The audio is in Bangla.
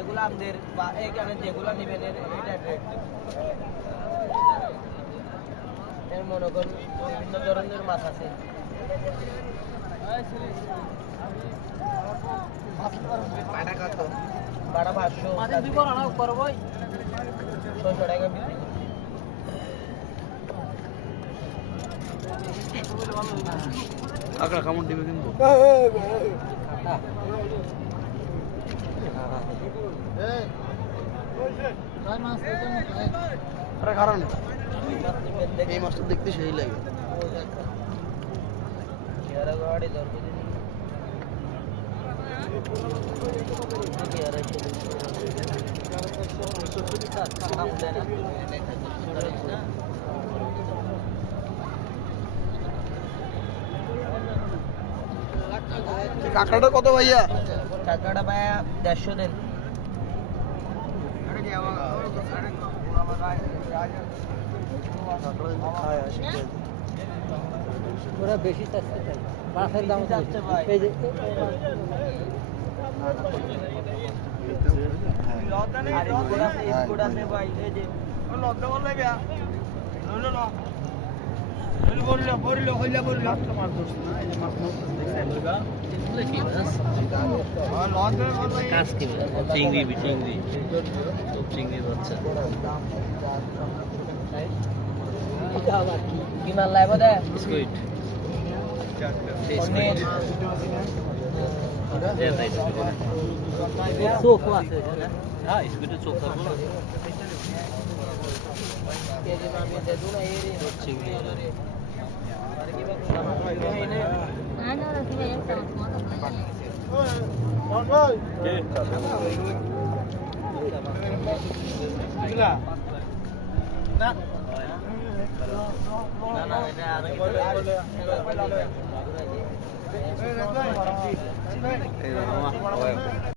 এগুলা আমাদের এখানে যেগুলা নেবেন এর মনে করুন বিভিন্ন ধরনের মাছ আছে। ভাড়া 500 600 টাকা বিক্রি। আকড়া কামড় দিবে কিন্তু কারণ এই মাছটা দেখতে সেই লাগে। কাঁকড়াটা কত ভাইয়া? কাঁকড়াটা ভাইয়া 150 দেন। ওরা বেশি চাচ্ছে, মাছের দাম চাচ্ছে ভাই। এই যে চিংড়ি চিংড়ি চিংড়ি বাচ্চা কি মাল লাগবে দে? স্কুইড চোখ আছে, হ্যাঁ স্কুইডের চোখ থাকবো না। চিংড়ি না